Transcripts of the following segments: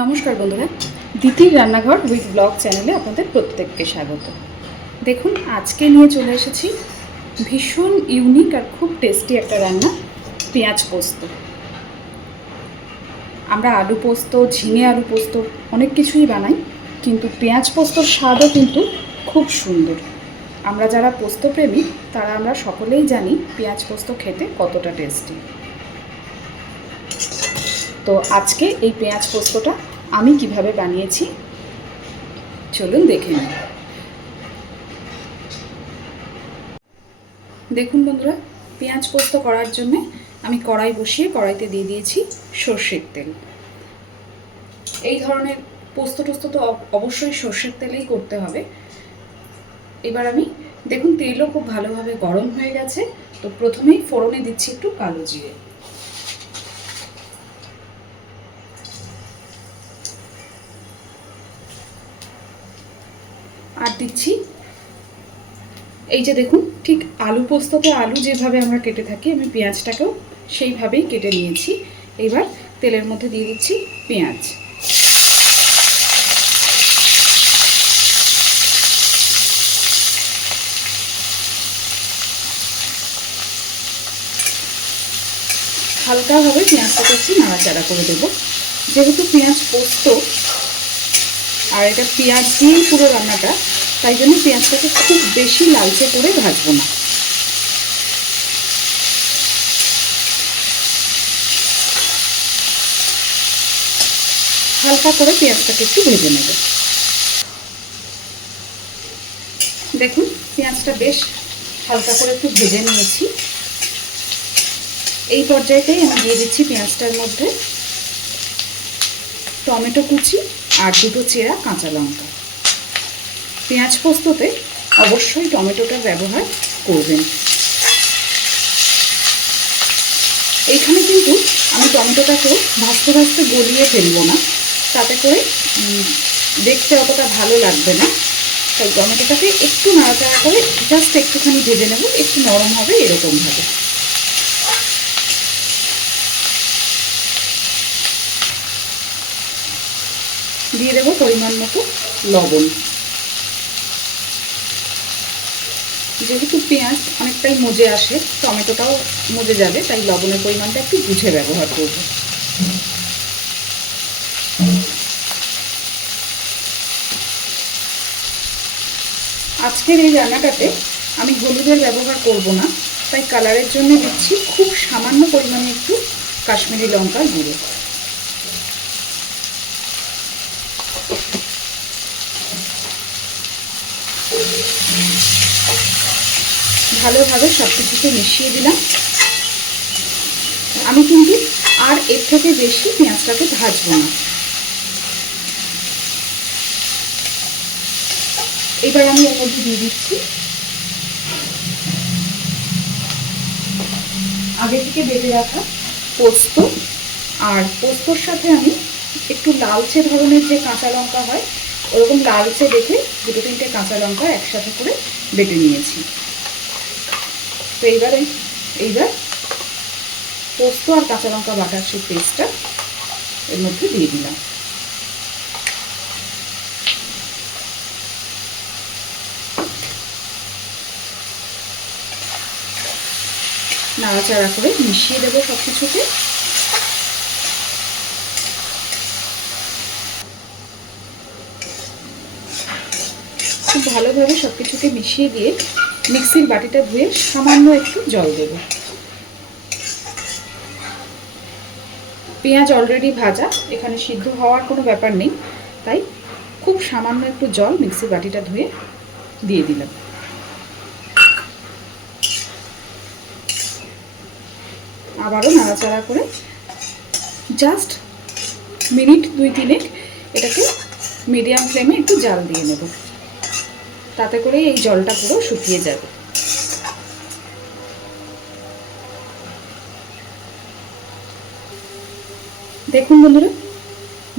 নমস্কার বন্ধুরা, দিতির রান্নাঘর উইথ ব্লগ চ্যানেলে আপনাদের প্রত্যেককে স্বাগত। দেখুন, আজকে নিয়ে চলে এসেছি ভীষণ ইউনিক আর খুব টেস্টি একটা রান্না, পেঁয়াজ পোস্ত। আমরা আলু পোস্ত, ঝিঙে আলু পোস্ত অনেক কিছুই বানাই, কিন্তু পেঁয়াজ পোস্তর স্বাদও কিন্তু খুব সুন্দর। আমরা যারা পোস্তপ্রেমী তারা আমরা সকলেই জানি পেঁয়াজ পোস্ত খেতে কতটা টেস্টি তো আজকে এই পেঁয়াজ পোস্তটা আমি কীভাবে বানিয়েছি? চলুন দেখে নিন দেখুন বন্ধুরা, পেঁয়াজ পোস্ত করার জন্যে আমি কড়াই বসিয়ে কড়াইতে দিয়ে দিয়েছি সর্ষের তেল। এই ধরনের পোস্ত টোস্ত তো অব- অবশ্যই সর্ষের তেলেই করতে হবে। এবার আমি, দেখুন তেলও খুব ভালোভাবে গরম হয়ে গেছে, তো প্রথমেই ফোড়নে দিচ্ছি একটু কালো জিরে। আর দিচ্ছি। এই যে দেখুন, ঠিক আলু পোস্ততে আলু যেভাবে আমরা কেটে থাকি, আমি পেঁয়াজটাকেও সেইভাবেই কেটে নিয়েছি। এবার তেলের মধ্যে দিয়ে দিচ্ছি পেঁয়াজ। হালকাভাবে পেঁয়াজটাকে একটু নাড়াচাড়া করে দেবো। যেহেতু পেঁয়াজ পোস্ত আর এটা পেঁয়াজ দিয়েই পুরো রান্নাটা, তাই জন্য পেঁয়াজটাকে খুব বেশি লালচে করে ভাজবো না। হালকা করে পেঁয়াজটাকে একটু ভেজে নেব। দেখুন, পেঁয়াজটা বেশ হালকা করে একটু ভেজে নিয়েছি। এই পর্যায়েতেই আমি দিয়ে দিচ্ছি পেঁয়াজটার মধ্যে টমেটো কুচি আর দুটো চেরা কাঁচা লঙ্কা। পেঁয়াজ পোস্ততে অবশ্যই টমেটোটার ব্যবহার করবেন। এইখানে কিন্তু আমি টমেটোটাকেও ভাজতে ভাজতে গলিয়ে ফেলব না। তাতে করে দেখতে অতটা ভালো লাগবে না। তাই টমেটোটাকে একটু নাড়াচাড়া করে জাস্ট একটুখানি ভেজে নেব, একটু নরম হবে এরকমভাবে দিয়ে দেবো পরিমাণ মতো লবণ। যেহেতু পেঁয়াজ অনেকটাই মজে আসে, টমেটোটাও মজে যাবে, তাই লবণের পরিমাণটা একটু বুঝে ব্যবহার করব। আজকের এই রান্নাটাতে আমি হলুদের ব্যবহার করব না, তাই কালারের জন্য দিচ্ছি খুব সামান্য পরিমাণে একটু কাশ্মীরি লঙ্কার গুঁড়ো। ভালোভাবে সব কিছুকে মিশিয়ে দিলাম। আমি কিন্তু আর এর থেকে বেশি পেঁয়াজটাকে ভাজবো না। এবার আমি এর মধ্যে দিয়ে দিচ্ছি। আগে থেকে বেটে রাখা পোস্ত। আর পোস্তর সাথে আমি একটু লালচে ধরনের যে কাঁচা লঙ্কা হয়, ওরকম লালচে দেখে দুটো তিনটে কাঁচা লঙ্কা একসাথে করে বেটে নিয়েছি। তো এইবারে, এইবার পোস্ত আর কাঁচা লঙ্কা বাটার সেই পেস্টটা এর মধ্যে দিয়ে দিলাম। নাড়াচাড়া করে মিশিয়ে দেবো সব কিছুকে খুব ভালোভাবে সব কিছুকে মিশিয়ে দিয়ে মিক্সির বাটিটা ধুয়ে সামান্য একটু জল দেব। পেঁয়াজ অলরেডি ভাজা, এখানে সিদ্ধ হওয়ার কোনো ব্যাপার নেই, তাই খুব সামান্য একটু জল মিক্সির বাটিটা ধুয়ে দিয়ে দিলাম। আবারও নাড়াচাড়া করে জাস্ট মিনিট দুই তিনেক এটাকে মিডিয়াম ফ্লেমে একটু জাল দিয়ে নেব। তাতে করে এই জলটা পুরো শুকিয়ে যাবে। দেখুন বন্ধুরা,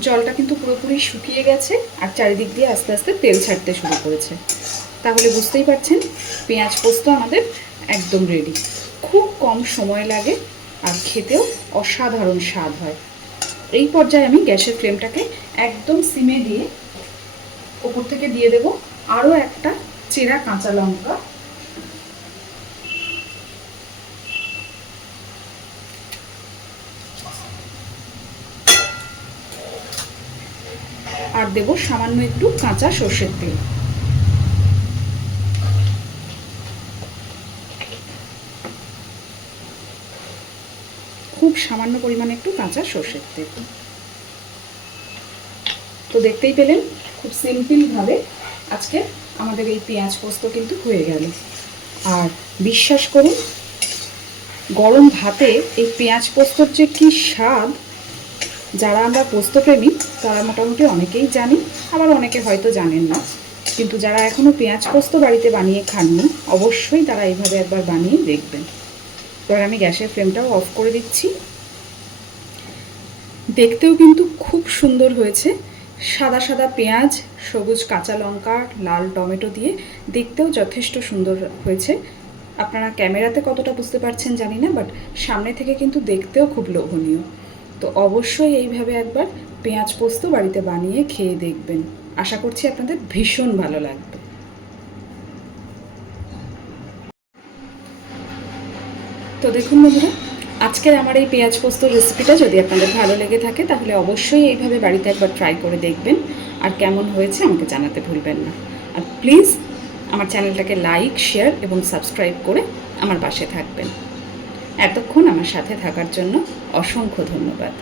জলটা কিন্তু পুরোপুরি শুকিয়ে গেছে আর চারিদিক দিয়ে আস্তে আস্তে তেল ছাড়তে শুরু করেছে। তাহলে বুঝতেই পারছেন, পেঁয়াজ পোস্ত আমাদের একদম রেডি খুব কম সময় লাগে আর খেতেও অসাধারণ স্বাদ হয়। এই পর্যায়ে আমি গ্যাসের ফ্লেমটাকে একদম সিমে দিয়ে ওপর থেকে দিয়ে দেব। আরও একটা চেরা কাঁচা লঙ্কা। আর দেব সামান্য একটু কাঁচা সর্ষের তেল। খুব সামান্য পরিমাণে একটু কাঁচা সর্ষের তেল। তো দেখতেই পেলেন, খুব সিম্পলভাবে আজকে আমাদের এই পেঁয়াজ পোস্ত কিন্তু হয়ে গেল। আর বিশ্বাস করুন, গরম ভাতে এই পেঁয়াজ পোস্তর যে কী স্বাদ, যারা আমরা পোস্তপ্রেমী তারা মোটামুটি অনেকেই জানি, আবার অনেকে হয়তো জানেন না। কিন্তু যারা এখনও পেঁয়াজ পোস্ত বাড়িতে বানিয়ে খাননি, অবশ্যই তারা এইভাবে একবার বানিয়ে দেখবেন। এবার আমি গ্যাসের ফ্লেমটাও অফ করে দিচ্ছি। দেখতেও কিন্তু খুব সুন্দর হয়েছে। সাদা সাদা পেঁয়াজ, সবুজ কাঁচা লঙ্কা, লাল টমেটো দিয়ে দেখতেও যথেষ্ট সুন্দর হয়েছে। আপনারা ক্যামেরাতে কতটা বুঝতে পারছেন জানি না বাট সামনে থেকে কিন্তু দেখতেও খুব লোভনীয়। তো অবশ্যই এইভাবে একবার পেঁয়াজ পোস্ত বাড়িতে বানিয়ে খেয়ে দেখবেন। আশা করছি আপনাদের ভীষণ ভালো লাগবে। তো দেখুন বন্ধুরা আজকের আমার এই পেঁয়াজ পোস্ত রেসিপিটা যদি আপনাদের ভালো লেগে থাকে, তাহলে অবশ্যই এইভাবে বাড়িতে একবার ট্রাই করে দেখবেন। আর কেমন হয়েছে আমাকে জানাতে ভুলবেন না। আর প্লিজ আমার চ্যানেলটাকে লাইক শেয়ার এবং সাবস্ক্রাইব করে আমার পাশে থাকবেন। এতক্ষণ আমার সাথে থাকার জন্য অসংখ্য ধন্যবাদ।